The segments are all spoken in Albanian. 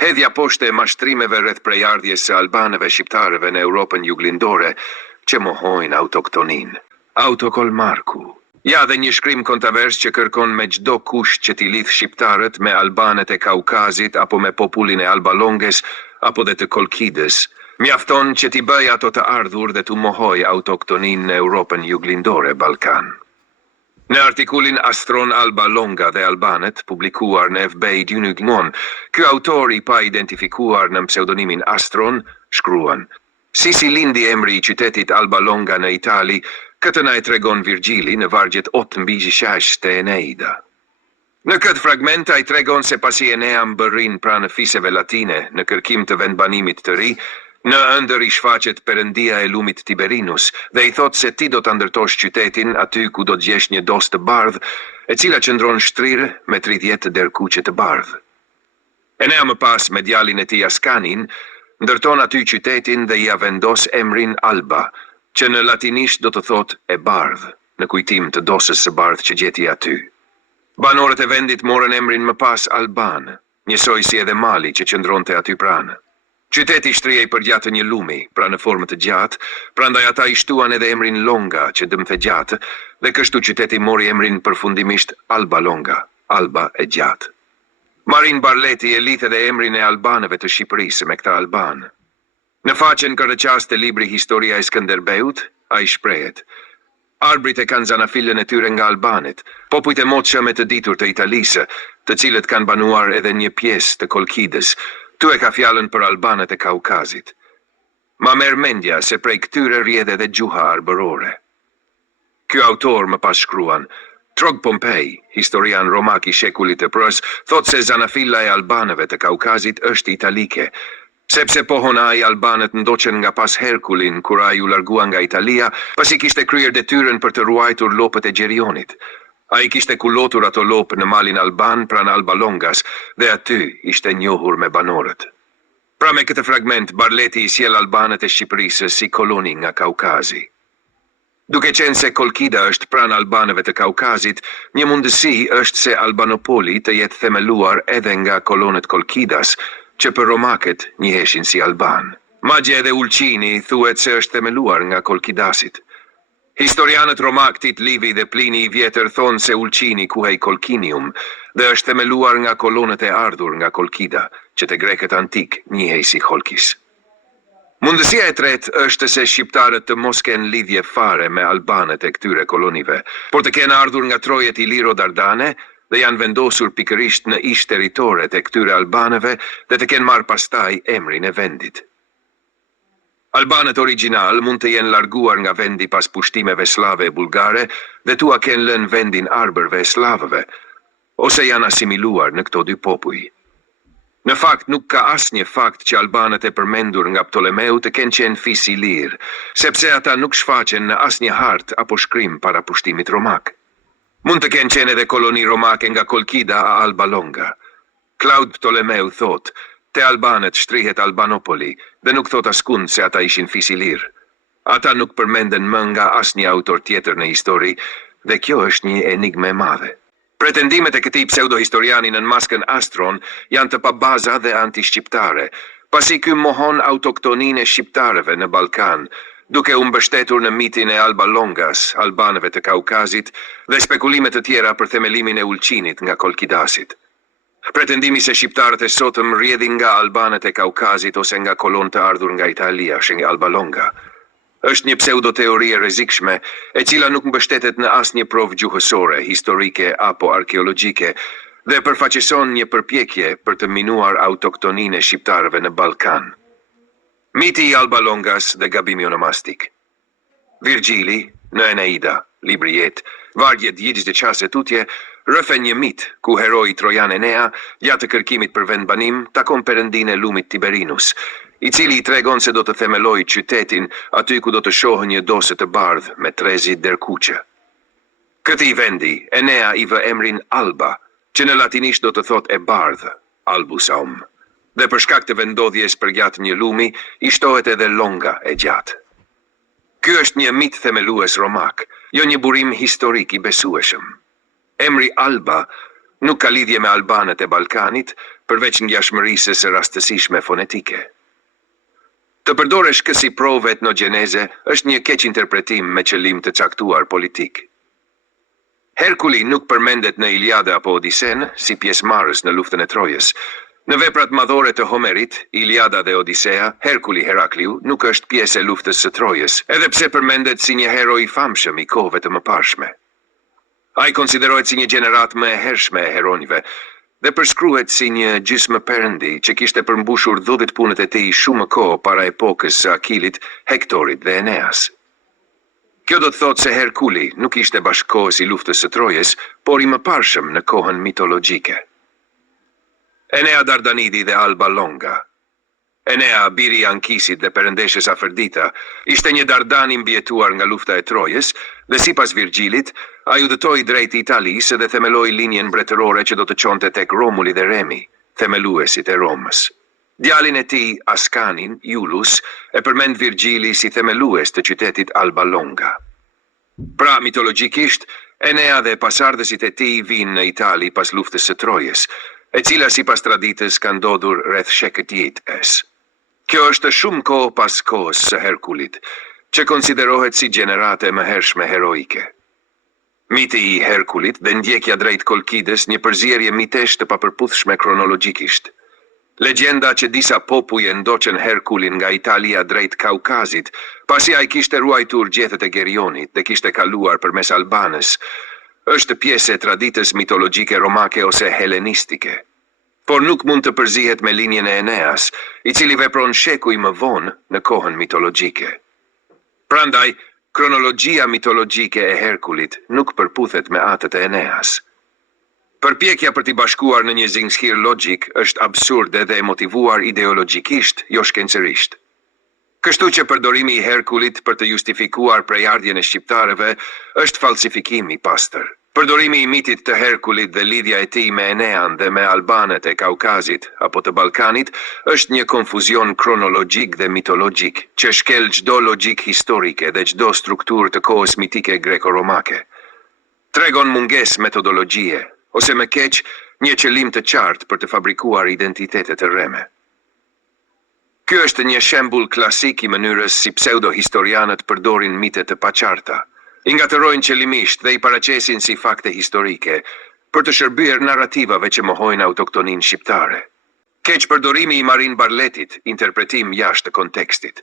Hedhja poshte e mashtrimeve rreth prejardhjes së albanëve shqiptarëve në Europën juglindore që mohojnë autoktonin. Autokolmarku. Ja dhe një shkrim kontravers që kërkon me çdo kush që t'i lidh shqiptarët me albanët e Kaukazit apo me popullin e Albalonges apo dhe të Kolkides. Mjafton që t'i bëj ato të ardhur dhe t'u mohoj autoktonin në Europën juglindore Ballkan. Në artikullin Astron Albalonga dhe Albanët, publikuar në FB Dynygnon, ky autor i pa identifikuar në pseudonimin Astron, shkruan: Si lindi emri i qytetit Albalonga në Itali, këtë na e tregon Virgjili në vargjet 8-6 të Eneida. Në këtë fragment ai tregon se pasi Enea mbërrin pranë fiseve latine në kërkim të vendbanimit të ri, në ëndër i shfaqet perëndia e lumit Tiberinus dhe i thot se ti do të ndërtosh qytetin aty ku do të gjesh një dos të bardhë, e cila qëndron shtrirë me 30 derkuqe të bardhë. Enea më pas me djalin e tij Askanin ndërton aty qytetin dhe ia vendos emrin Alba, që në latinisht do të thot e bardhë, në kujtim të dosës së bardhë që gjeti aty. Banorët e vendit morën emrin më pas Alban, njësoj si edhe mali që qëndronte aty pranë. Qyteti shtrihej përgjatë një lumi, pra në formë të gjatë, prandaj ata i shtuan edhe emrin Longa, që dëmthe gjatë, dhe kështu qyteti mori emrin përfundimisht Albalonga, Alba e gjatë. Marin Barleti e lidh edhe emrin e albanëve të Shqipërisë me këta alban. Në faqen kërrëqas të libri Historia e Skënderbeut, ai shprehet: Arbrit e kanë zanafilën e tyre nga albanët, popujt e motshëm e të ditur të Italisë, të cilët kanë banuar edhe një pjesë të Kolkides. Tu e ka fjalën për albanët e Kaukazit. Ma merr mendja se prej këtyre rrjedh edhe gjuha arbërore. Ky autor më pas shkruan: Trog Pompei, historian romak i shekullit të prës, thot se zanafilla e albanëve të Kaukazit është italike, sepse pohon ai albanët ndoqën nga pas Herkulin kur ai u largua nga Italia, pasi kishte kryer detyrën për të ruajtur lopët e Gjerionit. Ai kishte kulotur ato lopë në malin alban pranë Albalongas dhe aty ishte njohur me banorët. Pra me këtë fragment, Barleti i sjell albanët e Shqipërisë si koloni nga Kaukazi. Duke qenë se Kolkida është pranë albanëve të Kaukazit, një mundësi është se Albanopoli të jetë themeluar edhe nga kolonët Kolkidas, që për romakët njiheshin si alban. Madje edhe Ulqini thuhet se është themeluar nga Kolkidasit. Historianët romak Tit Livi dhe Plini i Vjetër thonë se Ulqini quhej Kolkinium dhe është themeluar nga kolonët e ardhur nga Kolkida, që te grekët antik njihej si Kolkis. Mundësia e tretë është se shqiptarët të mos kenë lidhje fare me albanët e këtyre kolonive, por të kenë ardhur nga trojet Iliro-Dardane dhe janë vendosur pikërisht në ish teritoret e këtyre albanëve dhe të kenë marrë pastaj emrin e vendit. Albanët origjinal mund të jenë larguar nga vendi pas pushtimeve slave e bulgare dhe tua kenë lënë vendin arbërve e slavëve, ose janë asimiluar në këto dy popuj. Në fakt nuk ka asnjë fakt që albanët e përmendur nga Ptolemeu të kenë qenë fis i lirë, sepse ata nuk shfaqen në asnjë hartë apo shkrim para pushtimit romak. Mund të kenë qenë edhe koloni romake nga Kolkida a Albalonga. Claud Ptolemeu thot: te albanët shtrihet Albanopoli dhe nuk thot askund se ata ishin fis i lirë. Ata nuk përmenden më nga asnjë autor tjetër në histori dhe kjo është një enigme e madhe. Pretendimet e këtij pseudohistoriani në maskën Astron janë të pabaza dhe anti-shqiptare, pasi ky mohon autoktoninë e shqiptarëve në Ballkan, duke u mbështetur në mitin e Albalongas, albanëve të Kaukazit dhe spekulime të tjera për themelimin e Ulqinit nga Kolkidasit. Pretendimi se shqiptarët e sotëm rrjedhin nga albanët e Kaukazit ose nga kolon të ardhur nga Italia, nga Albalonga, është një pseudoteori e rrezikshme, e cila nuk mbështetet në asnjë provë gjuhësore, historike apo arkeologjike, dhe përfaqëson një përpjekje për të minuar autoktoninë e shqiptarëve në Ballkan. Miti i Albalongas dhe gabimi onomastik. Virgjili, në Eneida, libri jetë, vargjet Gjigj dhe Qase Tutje, rrëfen një mit ku heroi trojan Enea, gjatë kërkimit për vendbanim, takon perëndinë e lumit Tiberinus, i cili i tregon se do të themelojë qytetin aty ku do të shohë një dosë të bardhë me 30 derkuqe. Këtij vendi, Enea i vë emrin Alba, që në latinisht do të thot e bardhë, Albus Aum, dhe për shkak të vendodhjes përgjatë një lumi, i shtohet edhe Longa e gjatë. Ky është një mit themelues romak, jo një burim historik i besueshëm. Emri Alba nuk ka lidhje me albanët e Ballkanit, përveç ngjashmërisë së rastësishme fonetike. Të përdoresh kësi provë etnogeneze është një keq interpretim me qëllim të caktuar politik. Herkuli nuk përmendet në Iliada apo Odisen si pjesëmarrës në luftën e Trojës. Në veprat madhore të Homerit, Iliada dhe Odisea, Herkuli Herakliu nuk është pjesë e luftës së Trojës, edhe pse përmendet si një hero i famshëm i kohëve të mëparshme. Ai konsiderohet si një gjenerat më e hershme e heronjve dhe përshkruhet si një gjysmë perëndi që kishte përmbushur 10 punët e tij shumë kohë para epokës së Akilit, Hektorit dhe Eneas. Kjo do të thotë se Herkuli nuk ishte bashkëkohës i luftës së Trojës, por i mëparshëm në kohën mitologjike. Enea Dardanidi dhe Alba Longa. Enea, biri i Ankisit dhe perëndeshës Afërdita, ishte një Dardan i mbietuar nga lufta e Trojës dhe sipas Virgjilit, ai udhëtoi drejt Italisë dhe themeloi linjen mbretërore që do të çonte tek Romuli dhe Remi, themeluesit e Romës. Djalin e tij, Askanin, Iulus, e përmend Virgjili si themelues të qytetit Alba Longa. Pra, mitologjikisht, Enea dhe pasardhësit e tij vinë në Itali pas luftës së Trojës, e cila sipas traditës ka ndodhur rreth shekët jetës. Kjo është shumë kohë pas kohës së Herkulit, që konsiderohet si gjenerate më hershme heroike. Miti i Herkulit dhe ndjekja drejt Kolkides një përzierje mitesh të papërputhshme kronologjikisht. Legjenda që disa popuj e ndoqën Herkulin nga Italia drejt Kaukazit, pasi ai kishte ruajtur gjethet e Gerionit dhe kishte kaluar përmes Albanës, është pjesë e traditës mitologjike romake ose helenistike. Por nuk mund të përzihet me linjen e Eneas, i cili vepron shekuj më vonë në kohën mitologjike. Prandaj, kronologjia mitologjike e Herkulit nuk përputhet me atë të Eneas. Përpjekja për t'i bashkuar në një zingshir logjik është absurde dhe e motivuar ideologjikisht, jo shkencërisht. Kështu që përdorimi i Herkulit për të justifikuar prejardhjen e shqiptarëve është falsifikim i pastër. Përdorimi i mitit të Herkulit dhe lidhja e tij me Enean dhe me Albanët e Kaukazit apo të Ballkanit është një konfuzion kronologjik dhe mitologjik që shkel çdo logjik historike dhe çdo strukturë të kohës mitike greko-romake. Tregon mungesë metodologjie, ose me keq, një qëllim të qartë për të fabrikuar identitete të rreme. Ky është një shembull klasik i mënyrës si pseudo-historianët përdorin mite të paqarta. I ngatërojnë qëllimisht dhe i paraqesin si fakte historike për të shërbyer narrativave që mohojnë autoktonin shqiptare. Keq përdorimi i Marin Barletit, interpretim jashtë kontekstit.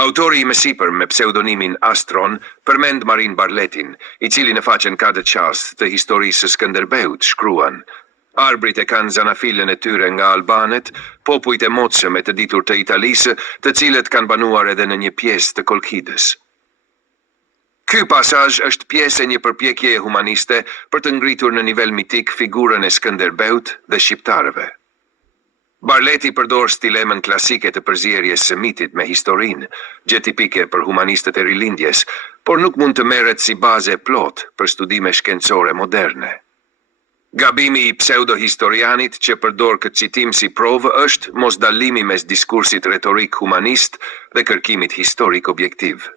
Autori i mësipër me pseudonimin Astron përmend Marin Barletin, i cili në faqen 4 qast të historisë së Skënderbeut shkruan: Arbrit e kanë zanafilën e tyre nga Albanet, popujt e motshëm e të ditur të Italisë, të cilët kanë banuar edhe në një pjesë të Kolkidës. Ky pasazh është pjesë e një përpjekje humaniste për të ngritur në nivel mitik figurën e Skënderbeut dhe shqiptarëve. Barleti përdor stilemën klasike të përzierjes së mitit me historinë, gjë tipike për humanistët e rilindjes, por nuk mund të merret si bazë plot për studime shkencore moderne. Gabimi i pseudo-historianit që përdor këtë citim si provë është mosdallimi mes diskursit retorik humanist dhe kërkimit historik objektiv.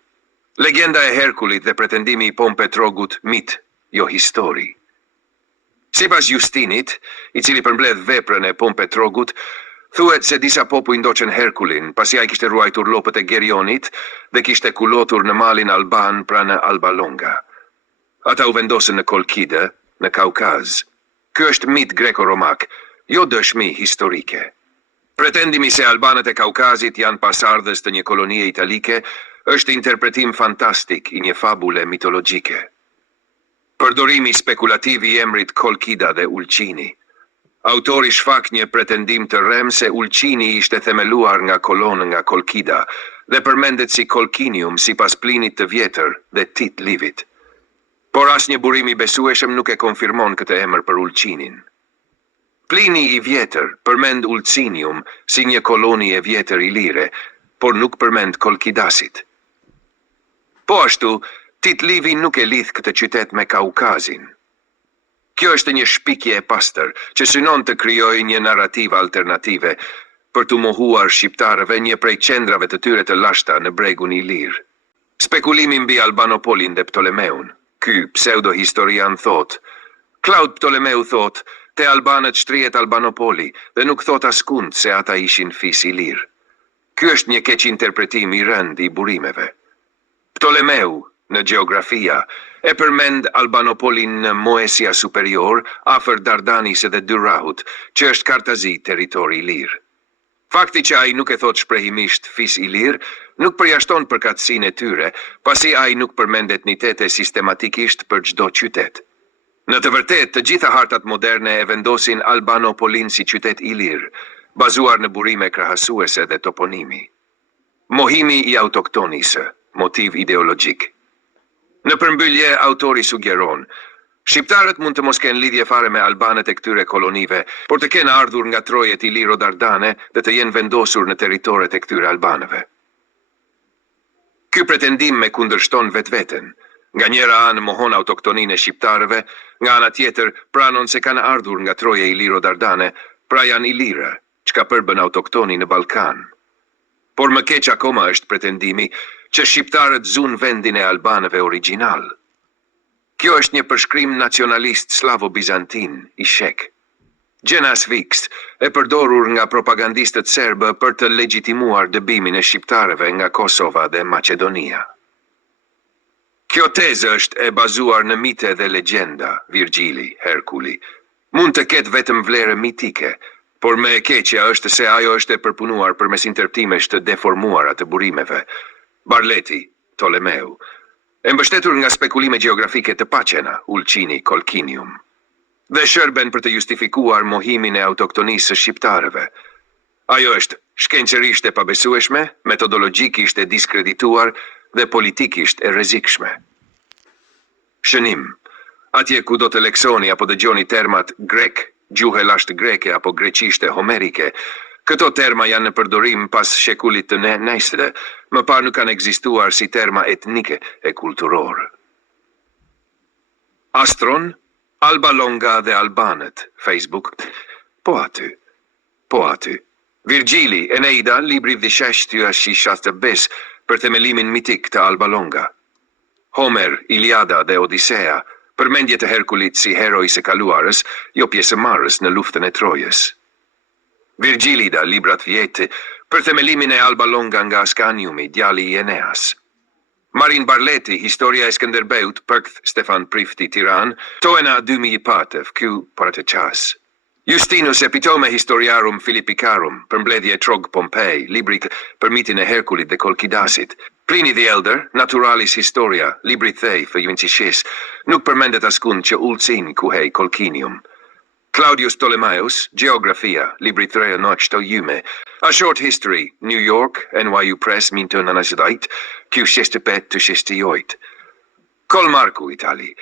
Legenda e Herkulit dhe pretendimi i Pompetrogut mit, jo histori. Sipas Justinit, i cili përmbledh veprën e Pompetrogut, thuhet se disa popuj ndoqën Herkulin pasi ai kishte ruajtur lopët e Gerionit dhe kishte kulotur në malin alban pranë Alba Longa. Ata u vendosën në Kolkide, në Kaukaz. Ky është mit greko-romak, jo dëshmi historike. Pretendimi se albanët e Kaukazit janë pasardhës të një kolonie italike është interpretim fantastik i një fabule mitologjike. Përdorimi spekulativ i emrit Kolkida dhe Ulqini. Autori shfaq një pretendim të rrem se Ulqini ishte themeluar nga kolonë nga Kolkida dhe përmendet si Kolkinium sipas Plinit të Vjetër dhe Tit Livit. Por asnjë burim i besueshëm nuk e konfirmon këtë emër për Ulqinin. Plini i Vjetër përmend Ulcinium si një koloni e vjetër ilire, por nuk përmend Kolkidasit. Po ashtu, Tit Livi nuk e lidh këtë qytet me Kaukazin. Kjo është një shpikje e pastër që synon të krijojë një narrativë alternative për të mohuar shqiptarëve një prej qendrave të tyre të lashta në bregun i lirë. Spekulimi mbi Albanopolin dhe Ptolemeun. Ky pseudo-historian thot: Claude Ptolemeu thot, te albanët shtrihet Albanopoli dhe nuk thot askund se ata ishin fis i lirë. Ky është një keq interpretim i rënd i burimeve. Ptolemeu, në gjeografia, e përmend Albanopolin në Moesia Superior, afër Dardanis dhe Dyrrahut, që është kartazi territori i lirë. Fakti që ai nuk e thot shprehimisht fis i lirë, nuk përjashton përkatësinë e tyre, pasi ai nuk përmend etnitete sistematikisht për çdo qytet. Në të vërtetë, të gjitha hartat moderne e vendosin Albanopolin si qytet i lirë, bazuar në burime krahasuese dhe toponimi. Mohimi i autoktonisë, motiv ideologjik. Në përmbyllje, autori sugjeron, shqiptarët mund të mos kenë lidhje fare me albanët e këtyre kolonive, por të kenë ardhur nga trojet iliro-dardane dhe të jenë vendosur në territoret e këtyre albanëve. Ky pretendim me kundërshton vetveten. Nga njëra anë mohon autoktoninë e shqiptarëve, nga ana tjetër pranon se kanë ardhur nga troja iliro-dardane, pra janë ilirë, çka përbën autoktoni në Ballkan. Por më keq akoma është pretendimi që shqiptarët zun vendin e albanëve origjinal. Kjo është një përshkrim nacionalist slavo-bizantin, i shek. Gjenas Vix e përdorur nga propagandistët serbë për të legjitimuar dëbimin e shqiptarëve nga Kosova dhe Macedonia. Kjo tezë është e bazuar në mite dhe legjenda, Virgjili, Herkuli. Mund të ketë vetëm vlerë mitike, por më e keqja është se ajo është e përpunuar përmes interpretimesh të deformuara të burimeve. Barleti, Ptolemeu, e mbështetur nga spekulime gjeografike të paqena, Ulcini, Colcinium, dhe shërben për të justifikuar mohimin e autoktonisë së shqiptarëve. Ajo është shkencërisht e pabesueshme, metodologjikisht e diskredituar dhe politikisht e rrezikshme. Shënim. Atje ku do të leksoni apo dëgjoni termat grek, gjuhë lashtë greke apo greqishte homerike, këto terma janë në përdorim pas shekullit të nesër, më parë nuk kanë ekzistuar si terma etnike e kulturore. Astron, Alba Longa dhe Albanët, Facebook, po aty. Virgjili, Eneida, libri vdisheshtyja shishastëbes për themelimin mitik të Alba Longa. Homer, Iliada dhe Odisea, përmendje të Herkulit si heroi së kaluarës, jo pjesëmarrës në luftën e Trojës. Virgjilida, librat vjetë, për themelimin e Alba Longa nga Ascaniumi, djali i Eneas. Marin Barleti, historia e Skënderbeut, përkth Stefan Prifti, Tiran, toena 2005, ky për të qas. Justinus Epitome Historiarum Philippicarum, përmbledhje Trog Pompei, libri për mitin e Herkulit dhe Kolkidasit. Pliny the Elder, Naturalis Historia, libri thej Fëjvincishes, nuk përmendet askund që Ulcin kuhej Colcinium. Claudius Ptolemaeus, Geografia, libri 3 noqto Jume. A Short History, New York, NYU Press, 1997, Q65-68. Kolmarku, Itali.